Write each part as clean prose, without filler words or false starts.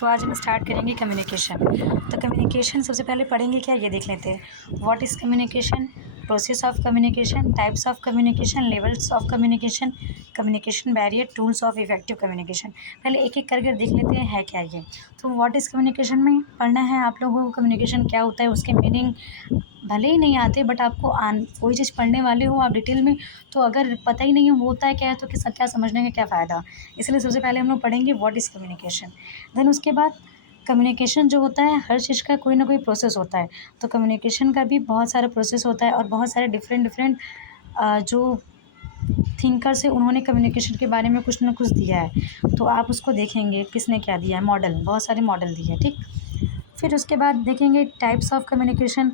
तो आज हम स्टार्ट करेंगे कम्युनिकेशन। तो कम्युनिकेशन सबसे पहले पढ़ेंगे क्या, ये देख लेते हैं। What is communication, process of communication, types of communication, levels of communication, communication barrier, tools of effective communication. पहले एक एक करके देख लेते हैं है क्या ये। तो व्हाट इज़ कम्युनिकेशन में पढ़ना है आप लोगों को। कम्युनिकेशन क्या होता है, उसके मीनिंग भले ही नहीं आते बट आपको कोई चीज़ पढ़ने वाले हो आप डिटेल में, तो अगर पता ही नहीं होता है क्या है तो क्या समझने का क्या फ़ायदा। इसलिए सबसे पहले हम लोग पढ़ेंगे व्हाट इज़ कम्युनिकेशन। देन उसके बाद कम्युनिकेशन जो होता है, हर चीज़ का कोई ना कोई प्रोसेस होता है। तो कम्युनिकेशन का भी बहुत सारा प्रोसेस होता है और बहुत सारे डिफरेंट डिफरेंट जो थिंकर्स है उन्होंने कम्युनिकेशन के बारे में कुछ ना कुछ दिया है। तो आप उसको देखेंगे किसने क्या दिया है, मॉडल, बहुत सारे मॉडल दिए हैं, ठीक। फिर उसके बाद देखेंगे टाइप्स ऑफ कम्युनिकेशन।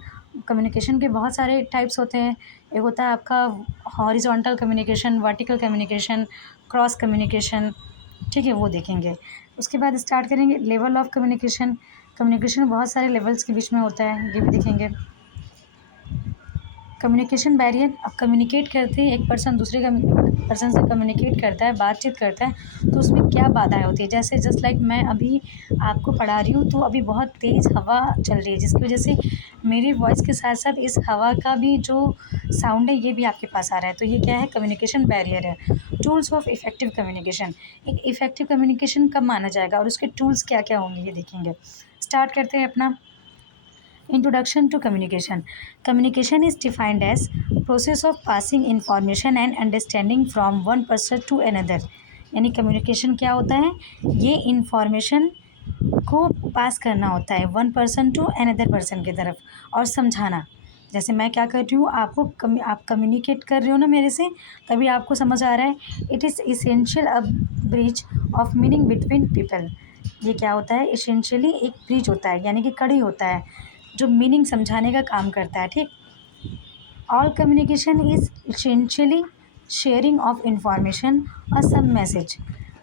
कम्युनिकेशन के बहुत सारे टाइप्स होते हैं। एक होता है आपका horizontal communication, vertical communication, cross communication, ठीक है, वो देखेंगे। उसके बाद स्टार्ट करेंगे लेवल ऑफ कम्युनिकेशन। कम्युनिकेशन बहुत सारे लेवल्स के बीच में होता है, ये भी देखेंगे। कम्युनिकेशन बैरियर, अब कम्युनिकेट करते हैं, एक पर्सन दूसरे पर्सन से कम्युनिकेट करता है, बातचीत करता है, तो उसमें क्या बाधाएं होती है। जैसे जस्ट लाइक मैं अभी आपको पढ़ा रही हूँ तो अभी बहुत तेज़ हवा चल रही है जिसकी वजह से मेरी वॉइस के साथ साथ इस हवा का भी जो साउंड है ये भी आपके पास आ रहा है, तो ये क्या है, कम्युनिकेशन बैरियर है। टूल्स ऑफ इफेक्टिव कम्युनिकेशन, एक इफेक्टिव कम्युनिकेशन कब माना जाएगा और उसके टूल्स क्या क्या होंगे ये देखेंगे। स्टार्ट करते हैं अपना Introduction to communication. Communication is defined as process of passing information and understanding from one person to another. यानी कम्युनिकेशन क्या होता है, ये इंफॉर्मेशन को पास करना होता है one person to another person की तरफ और समझाना। जैसे मैं क्या कर रही हूँ आपको आप कम्युनिकेट कर रहे हो ना मेरे से, तभी आपको समझ आ रहा है। It is essential a bridge of meaning between people. ये क्या होता है, इसेंशियली एक ब्रिज होता है यानी कि कड़ी होता है जो मीनिंग समझाने का काम करता है, ठीक। All communication is essentially sharing of information और सब मैसेज।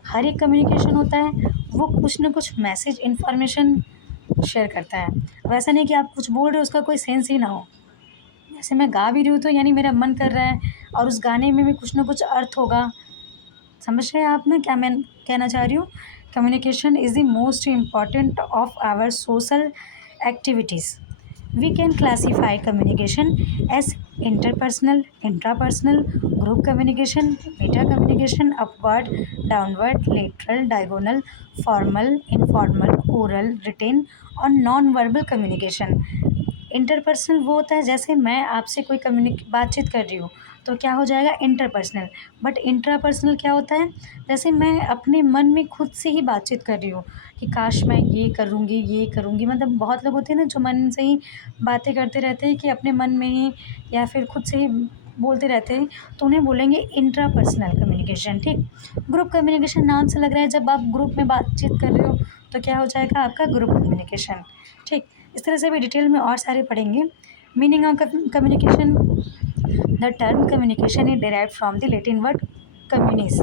हर एक कम्युनिकेशन होता है वो कुछ ना कुछ मैसेज इंफॉर्मेशन शेयर करता है। वैसा नहीं कि आप कुछ बोल रहे हो उसका कोई सेंस ही ना हो। जैसे मैं गा भी रही हूँ तो यानी मेरा मन कर रहा है और उस गाने में भी कुछ ना कुछ अर्थ होगा। समझ रहे हैं आप ना क्या मैं कहना चाह रही हूँ। Communication is the most important of our social activities. We can classify communication as interpersonal, intrapersonal, group communication, meta communication, upward, downward, lateral, diagonal, formal, informal, oral, written और non-verbal communication। इंटरपर्सनल वो होता है जैसे मैं आपसे कोई बातचीत कर रही हूँ तो क्या हो जाएगा, इंटरपर्सनल। बट इंट्रापर्सनल क्या होता है, जैसे मैं अपने मन में खुद से ही बातचीत कर रही हूँ कि काश मैं ये करूँगी ये करूँगी। मतलब बहुत लोग होते हैं ना जो मन से ही बातें करते रहते हैं कि अपने मन में ही या फिर खुद से ही बोलते रहते हैं, तो उन्हें बोलेंगे इंट्रापर्सनल कम्युनिकेशन, ठीक। ग्रुप कम्युनिकेशन नाम से लग रहा है जब आप ग्रुप में बातचीत कर रहे हो तो क्या हो जाएगा आपका ग्रुप कम्युनिकेशन, ठीक। इस तरह से भी डिटेल में और सारे पढ़ेंगे। Meaning of communication, the term communication is derive from the Latin word communis.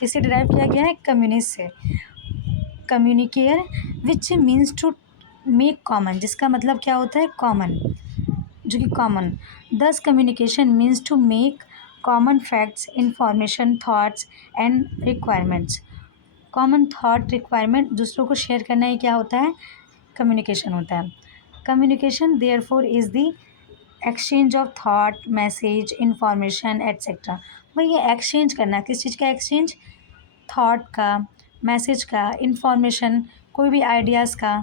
किससे डिराइव किया गया है, कम्युनिस से। Communicare which means to make common, जिसका मतलब क्या होता है, कॉमन, जो कि common. Thus communication means to make common facts, information, thoughts and requirements. Common thought requirement, दूसरों को शेयर करना ही क्या होता है, कम्युनिकेशन होता है। Communication therefore is the exchange of thought, message, information etcetera. भाई ये एक्सचेंज करना, किस चीज़ का एक्सचेंज, थाट का, मैसेज का, इंफॉर्मेशन, कोई भी आइडियाज़ का,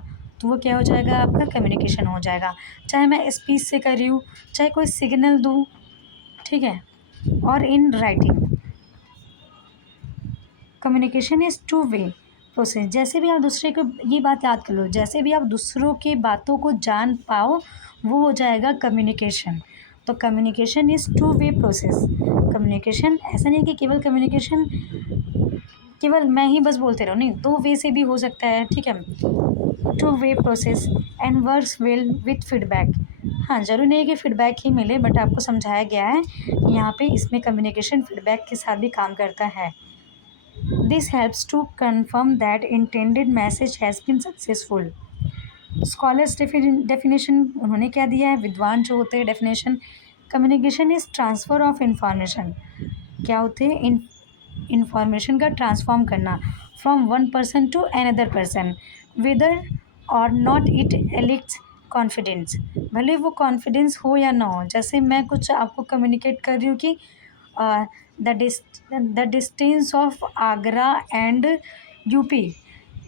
तो वो क्या हो जाएगा आपका कम्युनिकेशन हो जाएगा। चाहे मैं स्पीच से कर रही हूँ, चाहे कोई सिग्नल दूँ, ठीक है, और in writing. Communication is two way process. जैसे भी आप दूसरे को, ये बात याद कर लो, जैसे भी आप दूसरों की बातों को जान पाओ वो हो जाएगा कम्युनिकेशन। तो communication is two way process. Communication ऐसा नहीं कि केवल कम्युनिकेशन केवल मैं ही बस बोलते रहो, नहीं, दो वे से भी हो सकता है, ठीक है। Two way process and works well with feedback. हाँ, ज़रूरी नहीं है कि फीडबैक ही मिले बट आपको समझाया गया है कि यहाँ पे इसमें कम्युनिकेशन फीडबैक के साथ भी काम करता है। This helps to confirm that intended message has been successful. Scholars definition उन्होंने क्या दिया है, विद्वान जो होते हैं definition, communication is transfer of information. क्या होते हैं, इंफॉर्मेशन का ट्रांसफॉर्म करना from one person to another person whether or not it elicits confidence, भले वो कॉन्फिडेंस हो या ना हो। जैसे मैं कुछ आपको कम्युनिकेट कर रही हूँ कि the distance of Agra and UP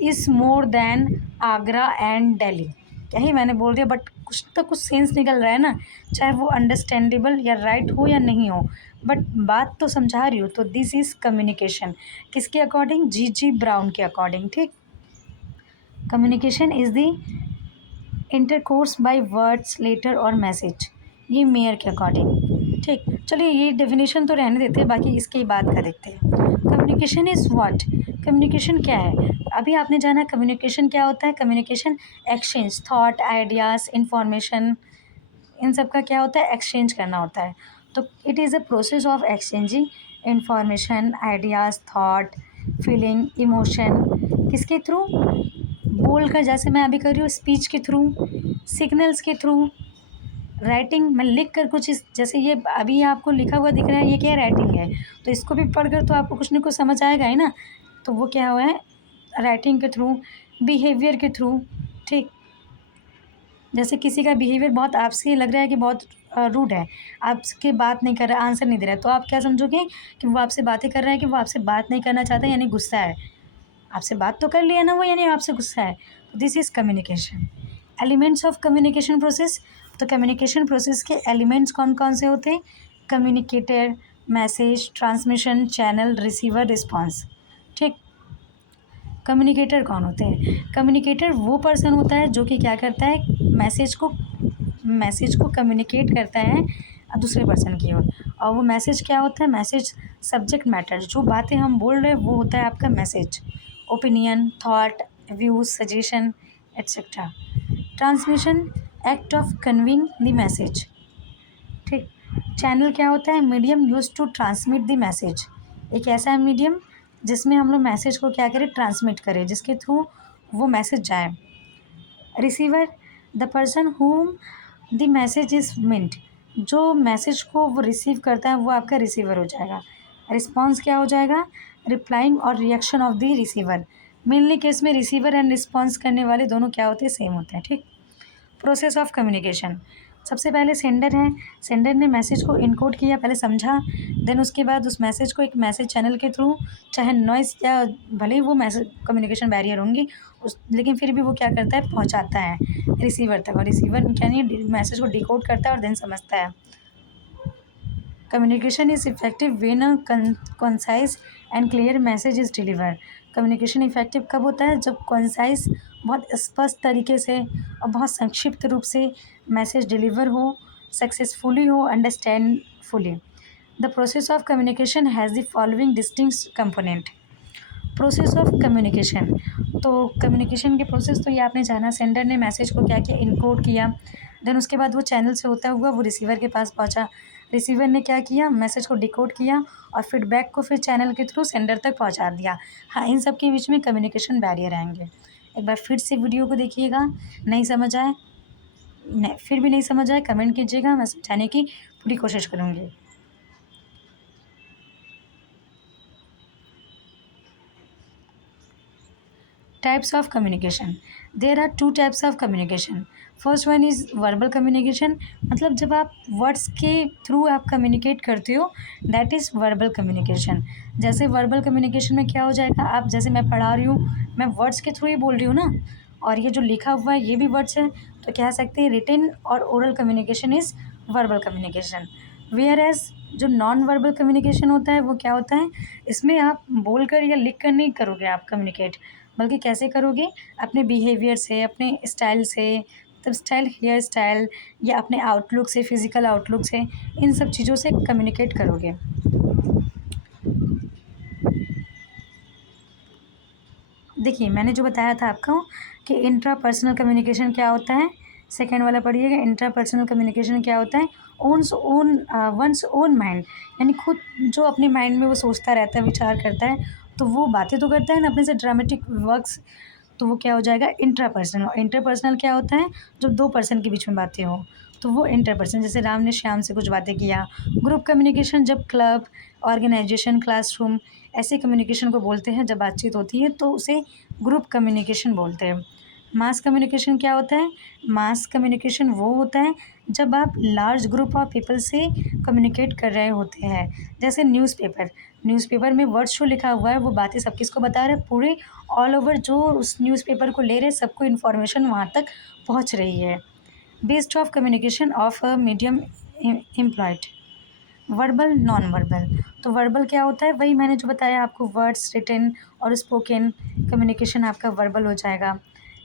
is more than Agra and Delhi, क्या ही मैंने बोल दिया, बट कुछ तो कुछ सेंस निकल रहा है ना, चाहे वो अंडरस्टैंडेबल या राइट हो या नहीं हो, बट बात तो समझा रही हूँ। तो दिस इज़ कम्युनिकेशन, किसके अकॉर्डिंग? जी ब्राउन के अकॉर्डिंग। ठीक, communication is the intercourse by words, letter और मैसेज, ये मेयर के अकॉर्डिंग। ठीक, चलिए ये डेफिनेशन तो रहने देते हैं, बाकी इसकी बात का देखते हैं। कम्युनिकेशन इज़ व्हाट, कम्युनिकेशन क्या है? अभी आपने जाना कम्युनिकेशन क्या होता है। Communication exchange, thought, ideas, information, इन सब का क्या होता है? एक्सचेंज करना होता है। तो it is a process of exchanging information, ideas, thought, feeling, emotion, किसके थ्रू? बोल कर, जैसे मैं अभी कर रही हूँ, स्पीच के थ्रू, सिग्नल्स के थ्रू, राइटिंग, मैं लिख कर कुछ इस, जैसे ये अभी आपको लिखा हुआ दिख रहा है, ये क्या राइटिंग है, तो इसको भी पढ़कर तो आपको कुछ ना कुछ समझ आएगा ही ना। तो वो क्या हुआ है? राइटिंग के थ्रू, बिहेवियर के थ्रू। ठीक, जैसे किसी का बिहेवियर बहुत आपसे लग रहा है कि बहुत रूड है, आपके बात नहीं कर रहा है, आंसर नहीं दे रहा है, तो आप क्या समझोगे कि वो आपसे बातें कर रहा है कि वो आपसे बात नहीं करना चाहता है, यानी गुस्सा है। आपसे बात तो कर लिया ना वो, यानी आपसे गुस्सा है। तो this is communication. Elements of communication process, तो कम्युनिकेशन प्रोसेस के एलिमेंट्स कौन कौन से होते हैं? Communicator, message, transmission, channel, receiver, response. ठीक, कम्युनिकेटर कौन होते हैं? कम्युनिकेटर वो पर्सन होता है जो कि क्या करता है? मैसेज को कम्युनिकेट करता है दूसरे पर्सन की ओर। और वो मैसेज क्या होता है? मैसेज सब्जेक्ट मैटर, जो बातें हम बोल रहे हैं वो होता है आपका message. Opinion, thought, views, suggestion, etcetera. Transmission, act of conveying the message. ठीक, चैनल क्या होता है? Medium use to transmit the message, एक ऐसा मीडियम जिसमें हम लोग मैसेज को क्या करें? ट्रांसमिट करें, जिसके थ्रू वो मैसेज जाए। Receiver, the person whom the message is meant, जो मैसेज को वो रिसीव करता है वो आपका रिसीवर हो जाएगा। रिस्पॉन्स क्या हो जाएगा? रिप्लाइंग और reaction of the receiver. Mainly case में रिसीवर एंड रिस्पॉन्स करने वाले दोनों क्या होते हैं? सेम होते हैं। ठीक, प्रोसेस ऑफ कम्युनिकेशन, सबसे पहले सेंडर है, सेंडर ने मैसेज को इनकोड किया, पहले समझा, देन उसके बाद उस मैसेज को एक मैसेज चैनल के थ्रू, चाहे नॉइस या भले ही वो मैसेज कम्युनिकेशन बैरियर होंगी उस, लेकिन फिर भी वो क्या करता है? पहुंचाता है रिसीवर तक, और रिसीवर यानी मैसेज को डिकोड करता है और देन समझता है। Communication is effective when a concise and clear message is deliver. Communication effective कब होता है? जब कंसाइज, बहुत स्पष्ट तरीके से और बहुत संक्षिप्त रूप से मैसेज डिलीवर हो, सक्सेसफुली हो, understandfully. The process of communication has the following distinct component. Process of communication, तो कम्युनिकेशन के प्रोसेस तो ये आपने जाना, सेंडर ने मैसेज को क्या किया? इनकोड किया, देन उसके बाद वो चैनल से होता हुआ वो रिसीवर के पास पहुंचा, रिसीवर ने क्या किया? मैसेज को डिकोड किया और फीडबैक को फिर चैनल के थ्रू सेंडर तक पहुंचा दिया। हाँ, इन सब के बीच में कम्युनिकेशन बैरियर आएंगे। एक बार फिर से वीडियो को देखिएगा, नहीं समझ आए, फिर भी नहीं समझ आए कमेंट कीजिएगा, मैं समझाने की पूरी कोशिश करूँगी। Types of communication, there are two types of communication. First one is verbal communication, मतलब जब आप वर्ड्स के थ्रू आप कम्युनिकेट करते हो, दैट इज़ वर्बल कम्युनिकेशन। जैसे वर्बल कम्युनिकेशन में क्या हो जाएगा? आप जैसे मैं पढ़ा रही हूँ, मैं वर्ड्स के थ्रू ही बोल रही हूँ ना, और ये जो लिखा हुआ है ये भी वर्ड्स है, तो कह सकते हैं रिटन और oral communication is verbal communication. Whereas जो नॉन वर्बल कम्युनिकेशन होता है वो क्या होता है? इसमें आप बोल कर या लिख कर नहीं करोगे आप कम्युनिकेट, बल्कि कैसे करोगे? अपने बिहेवियर से, अपने स्टाइल से, तब स्टाइल, हेयर स्टाइल, या अपने आउटलुक से, फिज़िकल आउटलुक से, इन सब चीज़ों से कम्युनिकेट करोगे। देखिए मैंने जो बताया था आपको कि इंट्रा पर्सनल कम्युनिकेशन क्या होता है, सेकेंड वाला पढ़िएगा। इंट्रा पर्सनल कम्युनिकेशन क्या होता है? वंस ओन माइंड, यानी खुद जो अपने माइंड में वो सोचता रहता है, विचार करता है, तो वो बातें तो करता है ना अपने से, ड्रामेटिक वर्क्स, तो वो क्या हो जाएगा? Intra personal. और इंटर पर्सनल क्या होता है? जब दो पर्सन के बीच में बातें हो, तो वो इंटरपर्सन, जैसे राम ने श्याम से कुछ बातें किया। ग्रुप कम्युनिकेशन जब क्लब, ऑर्गेनाइजेशन, क्लासरूम ऐसे कम्युनिकेशन को बोलते हैं जब बातचीत होती है तो उसे ग्रुप कम्युनिकेशन बोलते हैं। मास कम्युनिकेशन क्या होता है? मास कम्युनिकेशन वो होता है जब आप लार्ज ग्रुप ऑफ पीपल से कम्युनिकेट कर रहे होते हैं। जैसे न्यूज़पेपर में वर्ड्स जो लिखा हुआ है वो बातें सब किसको बता रहा है? पूरे ऑल ओवर जो उस न्यूज़पेपर को ले रहे सबको इन्फॉर्मेशन वहाँ तक पहुँच रही है। Based of communication of a medium employed. Verbal, non verbal. तो वर्बल क्या होता है? वही मैंने जो बताया आपको, वर्ड्स रिटन और स्पोकन कम्युनिकेशन आपका वर्बल हो जाएगा।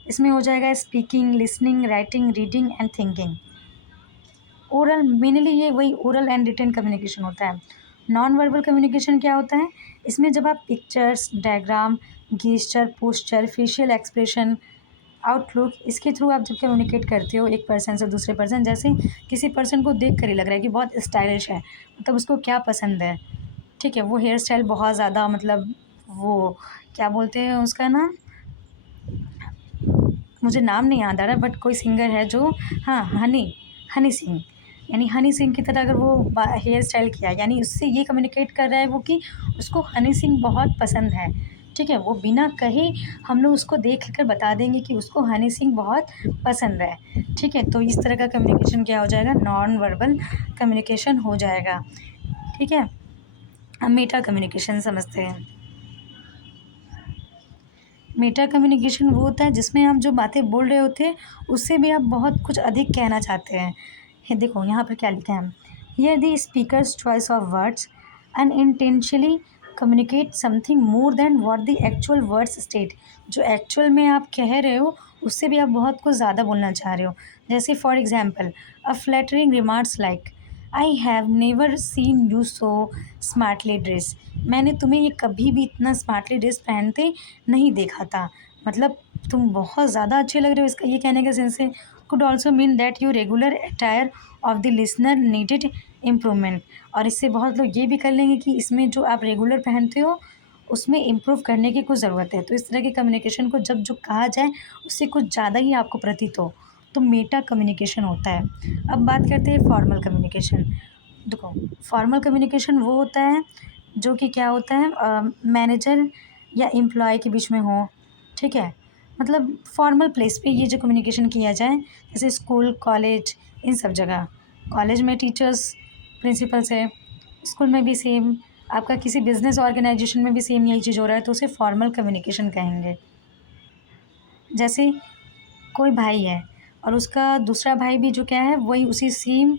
इसमें हो जाएगा speaking, listening, writing, reading and thinking. Oral, mainly ये वही ओरल एंड रिटन कम्युनिकेशन होता है। नॉन वर्बल कम्युनिकेशन क्या होता है? इसमें जब आप pictures, diagram, gesture, posture, facial expression, outlook, इसके थ्रू आप जब कम्युनिकेट करते हो एक पर्सन से दूसरे पर्सन, जैसे किसी पर्सन को देख कर ही लग रहा है कि बहुत स्टाइलिश है, मतलब उसको क्या पसंद है, ठीक है, वो हेयर स्टाइल बहुत ज़्यादा, मतलब वो क्या बोलते हैं उसका ना, मुझे नाम नहीं याद आ रहा, बट कोई सिंगर है जो, हाँ, हनी हनी सिंह, यानी हनी सिंह की तरह अगर वो हेयर स्टाइल किया, यानी उससे ये कम्युनिकेट कर रहा है वो कि उसको हनी सिंह बहुत पसंद है, ठीक है, वो बिना कहे हम लोग उसको देख कर बता देंगे कि उसको हनी सिंह बहुत पसंद है, ठीक है। तो इस तरह का कम्युनिकेशन क्या हो जाएगा? नॉन वर्बल कम्युनिकेशन हो जाएगा, ठीक है। हम मेटा कम्युनिकेशन समझते हैं। मेटा कम्युनिकेशन वो होता है जिसमें आप जो बातें बोल रहे होते हैं उससे भी आप बहुत कुछ अधिक कहना चाहते हैं। ये देखो यहाँ पर क्या लिखा है, here the speakers choice of words unintentionally communicate something more than what the actual words state. जो एक्चुअल में आप कह रहे हो उससे भी आप बहुत कुछ ज़्यादा बोलना चाह रहे हो। जैसे for example a flattering remarks like, I have never seen you so smartly dress. मैंने तुम्हें ये कभी भी इतना स्मार्टली ड्रेस पहनते नहीं देखा था, मतलब तुम बहुत ज़्यादा अच्छे लग रहे हो, इसका ये कहने का सेंस है। Could also mean that you regular attire of the listener needed improvement. और इससे बहुत लोग ये भी कर लेंगे कि इसमें जो आप रेगुलर पहनते हो उसमें इम्प्रूव करने की कुछ ज़रूरत है। तो इस तरह के कम्युनिकेशन को जब जो कहा जाए उससे कुछ ज़्यादा ही आपको प्रतीत हो तो मेटा कम्युनिकेशन होता है। अब बात करते हैं फॉर्मल कम्युनिकेशन। देखो, फॉर्मल कम्युनिकेशन वो होता है जो कि क्या होता है, मैनेजर या एम्प्लॉय के बीच में हो, ठीक है, मतलब फॉर्मल प्लेस पे ये जो कम्युनिकेशन किया जाए, जैसे स्कूल, कॉलेज, इन सब जगह। कॉलेज में टीचर्स, प्रिंसिपल से, स्कूल में भी सेम, आपका किसी बिजनेस ऑर्गेनाइजेशन में भी सेम यही चीज़ हो रहा है तो उसे फॉर्मल कम्युनिकेशन कहेंगे। जैसे कोई भाई है और उसका दूसरा भाई भी जो क्या है वही उसी सेम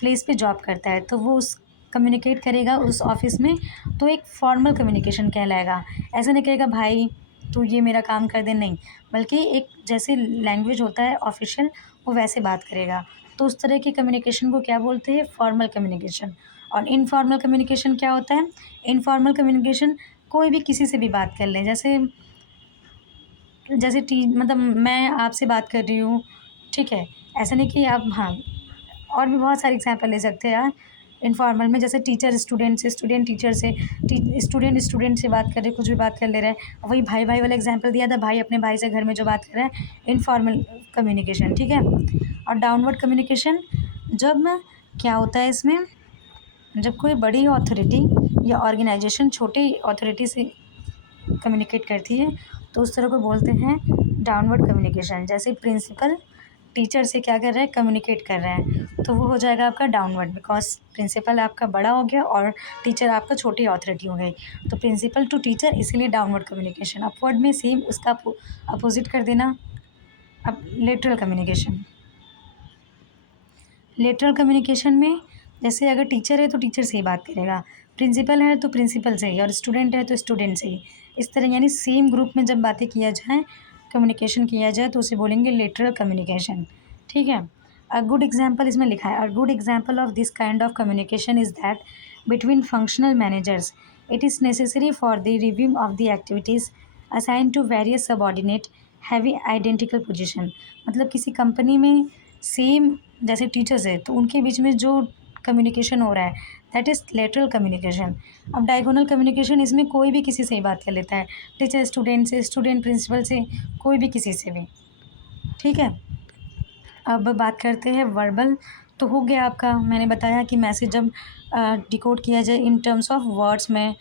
प्लेस पे जॉब करता है तो वो उस कम्युनिकेट करेगा उस ऑफिस में, तो एक फॉर्मल कम्युनिकेशन कहलाएगा। ऐसा नहीं कहेगा भाई तू ये मेरा काम कर दे, नहीं, बल्कि एक जैसे लैंग्वेज होता है ऑफिशियल वो वैसे बात करेगा। तो उस तरह के कम्युनिकेशन को क्या बोलते हैं? Formal communication. और इनफॉर्मल कम्युनिकेशन क्या होता है? इनफॉर्मल कम्युनिकेशन कोई भी किसी से भी बात कर लें, जैसे जैसे टी मतलब मैं आपसे बात कर रही हूँ, ठीक है, ऐसा नहीं कि आप, हाँ, और भी बहुत सारे एग्जांपल ले सकते हैं यार इनफॉर्मल में, जैसे टीचर स्टूडेंट से, स्टूडेंट टीचर से, स्टूडेंट स्टूडेंट से बात कर रहे, कुछ भी बात कर ले रहे हैं। वही भाई भाई वाला एग्जांपल दिया था, भाई अपने भाई से घर में जो बात कर रहा है, इनफॉर्मल कम्युनिकेशन, ठीक है। और डाउनवर्ड कम्युनिकेशन, जब क्या होता है इसमें, जब कोई बड़ी अथॉरिटी या ऑर्गेनाइजेशन छोटी अथॉरिटी से कम्युनिकेट करती है तो उस तरह को बोलते हैं डाउनवर्ड कम्युनिकेशन। जैसे प्रिंसिपल टीचर से क्या कर रहा है? कम्युनिकेट कर रहा है, तो वो हो जाएगा आपका डाउनवर्ड, बिकॉज प्रिंसिपल आपका बड़ा हो गया और टीचर आपका छोटी अथॉरिटी हो गई, तो प्रिंसिपल टू टीचर, इसीलिए डाउनवर्ड कम्युनिकेशन। अपवर्ड में सेम उसका अपोजिट कर देना। अब लेटरल कम्युनिकेशन, लेटरल कम्युनिकेशन में जैसे अगर टीचर है तो टीचर से ही बात करेगा, प्रिंसिपल है तो प्रिंसिपल से ही, और स्टूडेंट है तो स्टूडेंट से ही। इस तरह यानी सेम ग्रुप में जब बातें किया जाए, कम्युनिकेशन किया जाए तो उसे बोलेंगे लेटरल कम्युनिकेशन, ठीक है। अ गुड एग्जाम्पल इसमें लिखा है, a good example of this kind of communication is that between functional managers it is necessary for the review of the activities assign to various subordinate heavy identical position. मतलब किसी company में same जैसे teachers है तो उनके बीच में जो communication हो रहा है दैट इज़ लेटरल कम्युनिकेशन। अब डायगोनल कम्युनिकेशन, इसमें कोई भी किसी से ही बात कर लेता है, टीचर स्टूडेंट से, स्टूडेंट प्रिंसिपल से, कोई भी किसी से भी, ठीक है। अब बात करते हैं वर्बल। तो हो गया आपका, मैंने बताया कि मैसेज जब डिकोड किया जाए इन टर्म्स ऑफ वर्ड्स में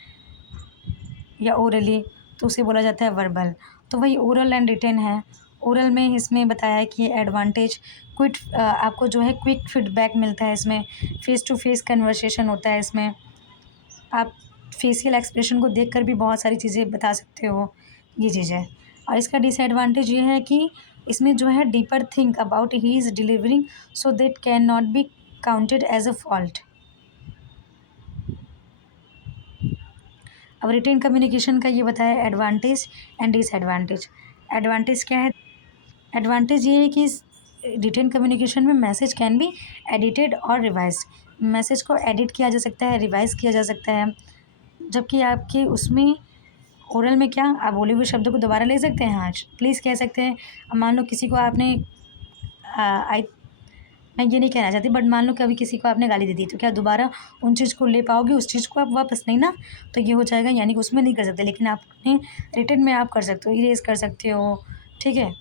या ओरली तो उसे बोला जाता है वर्बल। तो वही ओरल एंड रिटेन है। ओरल में इसमें बताया है कि एडवांटेज क्विक, आपको जो है क्विक फीडबैक मिलता है इसमें, फेस टू फेस कन्वर्सेशन होता है इसमें, आप फेशियल एक्सप्रेशन को देखकर भी बहुत सारी चीज़ें बता सकते हो, ये चीज़ है। और इसका डिसएडवांटेज ये है कि इसमें जो है deeper think about he is delivering so that can not be counted as a fault. अब रिटेन कम्युनिकेशन का ये बताया एडवांटेज एंड डिसएडवांटेज। एडवांटेज क्या है? एडवांटेज ये है कि रिटेन कम्युनिकेशन में मैसेज कैन बी एडिटेड और रिवाइज। मैसेज को एडिट किया जा सकता है, रिवाइज किया जा सकता है, जबकि आपके उसमें ओरल में क्या, आप बोले हुए शब्दों को दोबारा ले सकते हैं, आज प्लीज़ कह सकते हैं। अब मान लो किसी को आपने आई मैं ये नहीं कहना चाहती, बट मान लो कभी किसी को आपने गाली दे दी, तो क्या दोबारा उन चीज़ को ले पाओगे, उस चीज़ को आप वापस नहीं ना, तो ये हो जाएगा, यानी कि उसमें नहीं कर सकते, लेकिन आपने रिटन में आप कर सकते हो, इरेज कर सकते हो, ठीक है।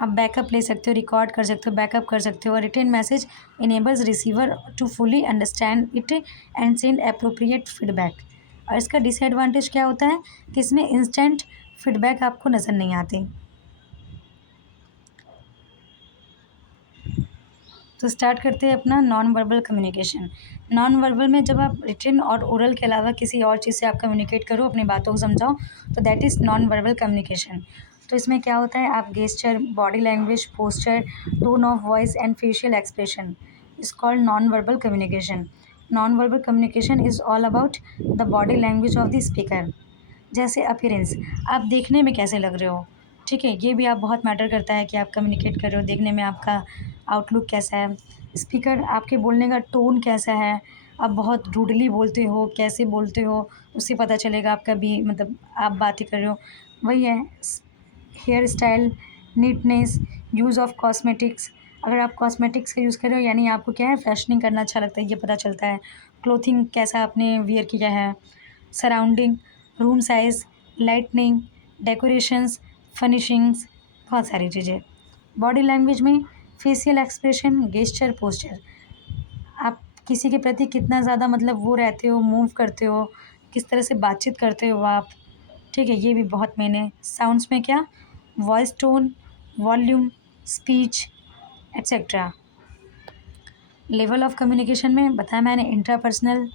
आप बैकअप ले सकते हो, रिकॉर्ड कर सकते हो, बैकअप कर सकते हो। और written message enables receiver to fully understand it and send appropriate feedback. और इसका डिसएडवांटेज क्या होता है कि इसमें इंस्टेंट फीडबैक आपको नज़र नहीं आती। तो स्टार्ट करते हैं अपना non verbal communication. Non verbal में जब आप रिटन और ओरल के अलावा किसी और चीज़ से आप कम्युनिकेट करो, अपनी बातों को समझाओ, तो that is non verbal communication. तो इसमें क्या होता है, आप gesture, body language, posture, tone of voice and facial expression is called non verbal communication. Non verbal communication is all about the body language of the speaker. जैसे appearance, आप देखने में कैसे लग रहे हो, ठीक है, ये भी आप बहुत मैटर करता है कि आप कम्युनिकेट कर रहे हो, देखने में आपका आउटलुक कैसा है। स्पीकर, आपके बोलने का टोन कैसा है, आप बहुत रूडली बोलते हो, कैसे बोलते हो, उससे पता चलेगा आपका भी, मतलब आप बातें कर रहे हो। वही है hair style, neatness, use of cosmetics. अगर आप कॉस्मेटिक्स का यूज़ कर रहे हो, यानी आपको क्या है, फैशनिंग करना अच्छा लगता है, ये पता चलता है। क्लोथिंग कैसा आपने वियर किया है। Surrounding, room size, lightning, decorations, furnishings, बहुत सारी चीज़ें। बॉडी लैंग्वेज में फेशियल एक्सप्रेशन, गेस्चर, पोस्चर, आप किसी के प्रति कितना ज़्यादा मतलब वो रहते हो, मूव करते हो, किस तरह से बातचीत करते हो आप, ठीक है, ये भी बहुत मेन है। साउंड्स में क्या, voice tone, volume, speech etcetera. Level of communication में बताया मैंने, intrapersonal,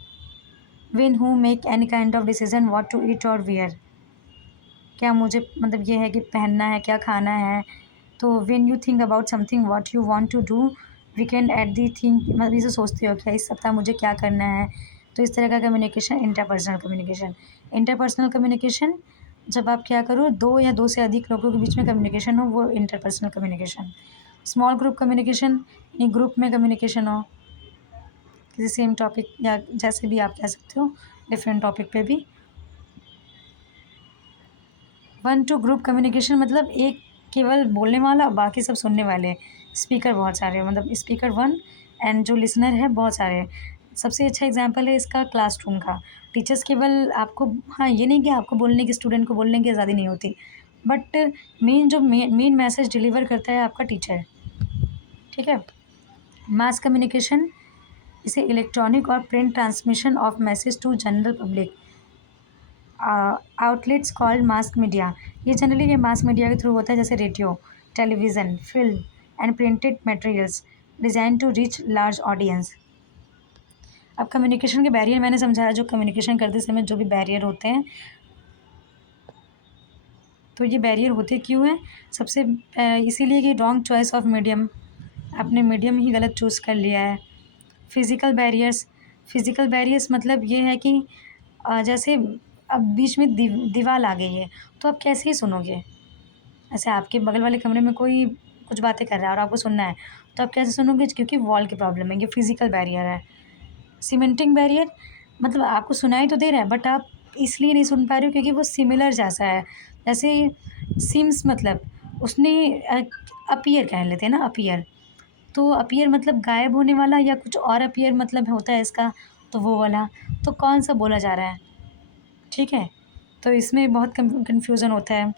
when who make any kind of decision what to eat or where, क्या मुझे मतलब ये है कि पहनना है, क्या खाना है। तो when you think about something what you want to do weekend at the think, मतलब इसे सोचते हो क्या इस सप्ताह मुझे क्या करना है। तो इस तरह का communication interpersonal communication. Interpersonal communication, जब आप क्या करो, दो या दो से अधिक लोगों के बीच में कम्युनिकेशन हो, वो interpersonal communication. Small group communication, यानी ग्रुप में कम्युनिकेशन हो किसी सेम टॉपिक या जैसे भी आप कह सकते हो, डिफरेंट टॉपिक पे भी। वन टू ग्रुप कम्युनिकेशन मतलब एक केवल बोलने वाला, बाकी सब सुनने वाले, स्पीकर बहुत सारे, मतलब स्पीकर वन एंड जो लिसनर है बहुत सारे। सबसे अच्छा एग्जांपल है इसका क्लासरूम का। टीचर्स केवल आपको, हाँ ये नहीं कि आपको बोलने की, स्टूडेंट को बोलने की आज़ादी नहीं होती, बट मेन जो मेन मैसेज डिलीवर करता है आपका टीचर, ठीक है। मास कम्युनिकेशन, इसे इलेक्ट्रॉनिक और print transmission of message to general public, outlets called mass media. ये जनरली ये मास मीडिया के थ्रू होता है, जैसे radio, television, film and printed materials design to reach large audience. अब कम्युनिकेशन के बैरियर मैंने समझाया, जो कम्युनिकेशन करते समय जो भी बैरियर होते हैं, तो ये बैरियर होते क्यों हैं, सबसे इसीलिए कि रॉन्ग चॉइस ऑफ मीडियम, आपने मीडियम ही गलत चूज़ कर लिया है। फिज़िकल बैरियर्स, फिज़िकल बैरियर्स मतलब ये है कि जैसे अब बीच में दीवार आ गई है, तो आप कैसे ही सुनोगे। ऐसे आपके बगल वाले कमरे में कोई कुछ बातें कर रहा है और आपको सुनना है, तो आप कैसे सुनोगे, क्योंकि वॉल की प्रॉब्लम है, ये फिज़िकल बैरियर है। सीमेंटिंग बैरियर, मतलब आपको सुनाई तो दे रहा है, बट आप इसलिए नहीं सुन पा रहे हो क्योंकि वो सिमिलर जैसा है। जैसे सिम्स, मतलब उसने अपीयर कह लेते हैं ना, अपीयर, तो अपीयर मतलब गायब होने वाला, या कुछ और अपीयर मतलब होता है इसका, तो वो वाला, तो कौन सा बोला जा रहा है, ठीक है। तो इसमें बहुत कन्फ्यूज़न होता है।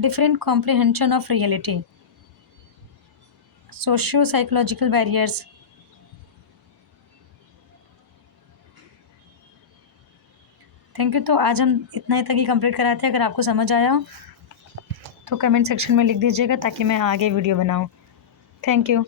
Different comprehension of reality, socio psychological barriers. Thank you. तो आज हम इतना ही तक ही कंप्लीट कराते हैं। अगर आपको समझ आया हो तो कमेंट सेक्शन में लिख दीजिएगा ताकि मैं आगे वीडियो बनाऊँ। Thank you.